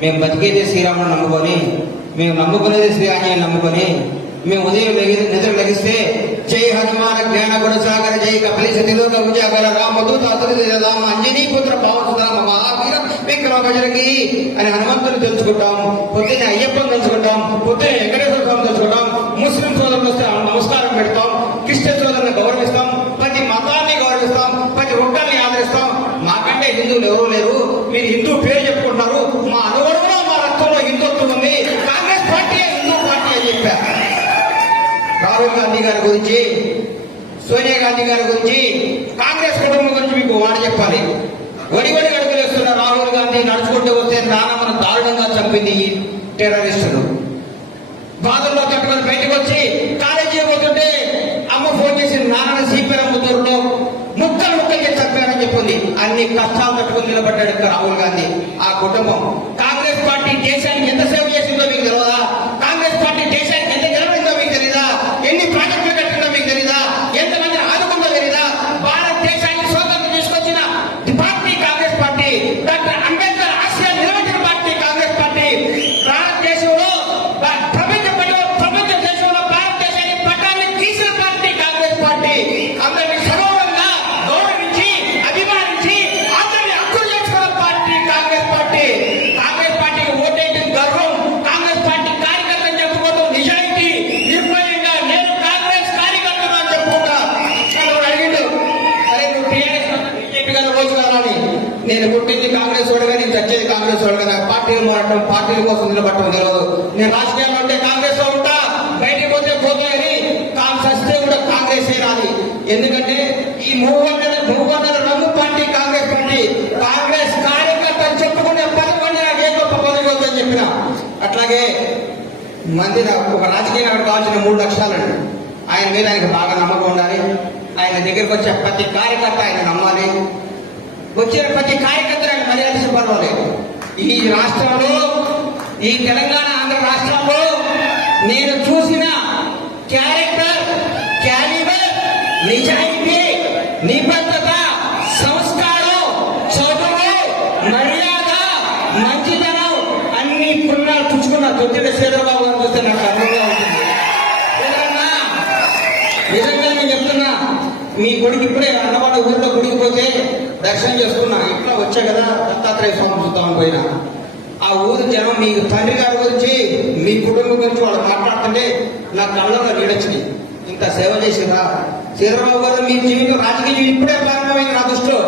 మేము బతికేదే శ్రీరాముని నమ్ముకొని, మేము నమ్ముకునేది శ్రీ ఆంజనేయుని నమ్ముకొని, మేము ఉదయం నిద్ర లగిస్తే జై హనుమాన జ్ఞాన గుణసాగర జై కపిలిశ తిలోక ఉజాగర రామదూత అతులిత రామ అంజనీ పుత్ర పవనసురామ మహావీర విక్రమ బజరంగి అని హనుమంతుని తెలుసుకుంటాం. పొద్దున్న అయ్యప్పని తెలుసుకుంటాం, పొద్దున్న వెంకటేశ్వర స్వామి తెలుసుకుంటాం. ముస్లిం సోదరులు వస్తే నమస్కారం పెడతాం, క్రిస్టియన్ సోదరులను గౌరవిస్తాం, ప్రతి మతాన్ని గౌరవిస్తాం, ప్రతి ఒక్కరిని ఆదరిస్తాం. మాకంటే హిందువులు ఎవరూ లేరు, మీరు హిందూ పేరు చెప్పుకుంటున్నారు, మా అనుగుణంలో మా రక్తంలో హిందుత్వం ఉంది, కాంగ్రెస్ పార్టీ హిందూ పార్టీ అని చెప్పారు. రాహుల్ గాంధీ గారి గురించి, సోనియా గాంధీ గారి గురించి, కాంగ్రెస్ కుటుంబం గురించి మీకు మాట చెప్పాలి. వడి అడుగులు వేస్తున్న రాహుల్ గాంధీ నడుచుకుంటూ వస్తే నానమ్మను దారుణంగా చంపింది ఈ టెర్రరిస్టులు. బాధల్లో కట్టుకొని బయటకు వచ్చి కాలేజీ పోతుంటే అమ్మ ఫోన్ చేసి నాన్న సీపీఎం ముక్కలు చంపారని చెప్పింది. అన్ని కష్టాలు కట్టుకుని నిలబడ్డాడు రాహుల్ గాంధీ. ఆ కుటుంబం కాంగ్రెస్ పార్టీ దేశానికి ఎంత సేవ చేసిందో మీకు తెలియదా? కాంగ్రెస్ పార్టీ దేశానికి ఎంత గెలవైందో మీకు తెలీదా? ఎన్ని ప్రాజెక్టులు కట్టిందో మీకు తెలీదా? ఎంతమంది ఆదుకుందో తెలీదా? భారతదేశానికి స్వాతంత్రం తీసుకొచ్చిన party Congress party. Doctor Ambedkar ఆశయాలు నిలబెట్టిన పార్టీ కాంగ్రెస్ పార్టీ. భారతదేశంలో ప్రపంచ దేశంలో భారతదేశానికి పట్టాన్ని తీసిన పార్టీ కాంగ్రెస్ పార్టీ. అందరినీ సగౌరవంగా గౌరవించి అభిమానించి అందరినీ హక్కులు చేసుకున్న పార్టీ కాంగ్రెస్ పార్టీ. కాంగ్రెస్ పార్టీకి ఓటేయడం గర్వం. కాంగ్రెస్ పార్టీ కార్యకర్తలు చెప్పుకోవడం నిజాయితీ, నిర్భయంగా నేను కాంగ్రెస్ కార్యకర్తను అని చెప్పుకుంటా. అడిగిండు, అరే నువ్వు టీఆర్ఎస్ బీజేపీ కదా రోజు కాదని. నేను పుట్టింది కాంగ్రెస్ వాడుగా, నేను చచ్చేది కాంగ్రెస్ వాడుగా. నాకు పార్టీలు మారటం, పార్టీల కోసం నిలబడటం తెలియదు. నేను రాజకీయాల్లో ఉంటే కాంగ్రెస్ లో ఉంటా, బయటికి పోతే పోతాయని సస్తే కూడా కాంగ్రెస్ రాలి. ఎందుకంటే ఈ మూడు రంగు పార్టీ కాంగ్రెస్ పార్టీ. కాంగ్రెస్ కార్యకర్తలు చెప్పుకునే పదకొండు నాకు ఏ గొప్ప పదవి వద్దని చెప్పిన. అట్లాగే మంది ఒక రాజకీయ నాయకుడు కావాల్సిన 3 లక్షలండి. ఆయన మీద ఆయనకు బాగా నమ్మకం ఉండాలి. ఆయన దగ్గరికి వచ్చే ప్రతి కార్యకర్త ఆయన నమ్మాలి. వచ్చిన ప్రతి కార్యకర్త ఆయన మర్యాద పర్వాలేదు. ఈ రాష్ట్రంలో, ఈ తెలంగాణ ఆంధ్ర రాష్ట్రంలో నేను చూసిన క్యారెక్టర్, క్యాలిబర్, నిజాయితీ, నిబద్ధత, సంస్కారం, చదువు, మర్యాద, మంచితనం అన్ని పుణ్యాలు పుచ్చుకున్న తొట్టిన చంద్రబాబు గారు చూస్తే నాకు అర్థంగా ఉంటుంది. నిజంగా నేను చెప్తున్నా, మీ గుడికి ఇప్పుడే అన్నవాడ ఊళ్ళో గుడికి పోతే దర్శనం చేసుకున్నా. ఇట్లా వచ్చా కదా దత్తాత్రేయ స్వామి చూద్దామని పోయినా. ఆ ఊరు జనం మీ తండ్రి గారి గురించి, మీ కుటుంబం గురించి వాళ్ళు మాట్లాడుతుంటే నా కళ్ళలో నీడొచ్చింది. ఇంత సేవ చేసిందా చంద్రబాబు గారు? మీ జీవితం, రాజకీయ జీవితం ఇప్పుడే ప్రారంభమైంది. నా దృష్టిలో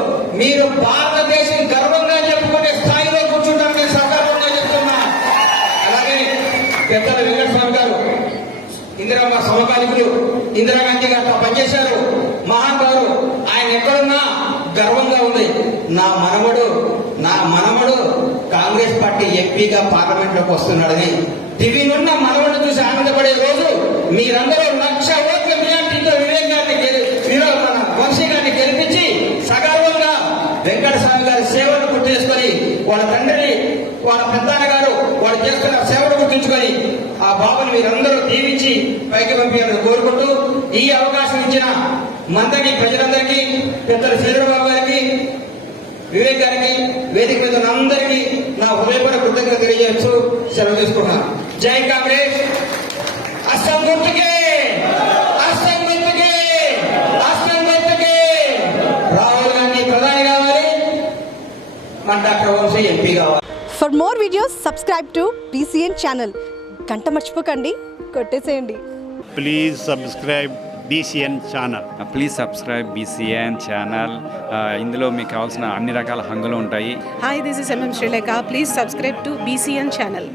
మీరు భారతదేశం గర్వంగా చెప్పుకునే స్థాయిలో కూర్చుంటారని సకాలంగా చెప్తున్నా. అలాగే పెద్దల వెంకటస్వామి గారు, ఇందిరమ్మ సమకాలికులు, ఇందిరాగాంధీ గారితో పనిచేశారు, మహానుభావులు. ఆయన ఎక్కడున్నా గర్వంగా ఉంది. నా మనవడు కాంగ్రెస్ పార్టీ ఎంపీగా పార్లమెంట్ లోకి వస్తున్నాడని దివినున్న మనవడు చూసి ఆనందపడే రోజు మీరందరూ 1,00,000 ఓట్ల మెజార్టీతో మన వంశీ గారిని గెలిపించి సగర్వంగా వెంకటస్వామి గారి సేవను గుర్తు చేసుకొని, వాళ్ళ తండ్రిని, వాళ్ళ పెద్దన్న గారు వాళ్ళు చేస్తున్న సేవను గుర్తుంచుకొని ఆ బాబుని మీరందరూ దీవించి పైకి పంపించాలని కోరుకుంటూ, ఈ అవకాశం ఇచ్చిన మందరికి, ప్రజలందరికీ, పెద్దల చంద్రబాబు గారికి, వివేక్ గారికి, వేదిక మీద అందరికీ నా హృదయపూర్వక కృతజ్ఞత తెలియజేస్తూ సెలవు తీసుకుంటున్నాను. జై కాంగ్రెస్. అస్సాం గుర్తుకే, అస్సాం గుర్తుకే, అస్సాం గుర్తుకే. రాహుల్ గాంధీ ప్రధాని కావాలి, మన డాక్టర్ వంశీ ఎంపీ కావాలి. For more videos subscribe to BCN channel. గంట మర్చిపోకండి, కొట్టేసేయండి. Please subscribe BCN channel. Please subscribe BCN channel. ఇందులో మీకు కావాల్సిన అన్ని రకాల హంగులు ఉంటాయి. Hi, this is MM Srilekha. Please subscribe to BCN channel.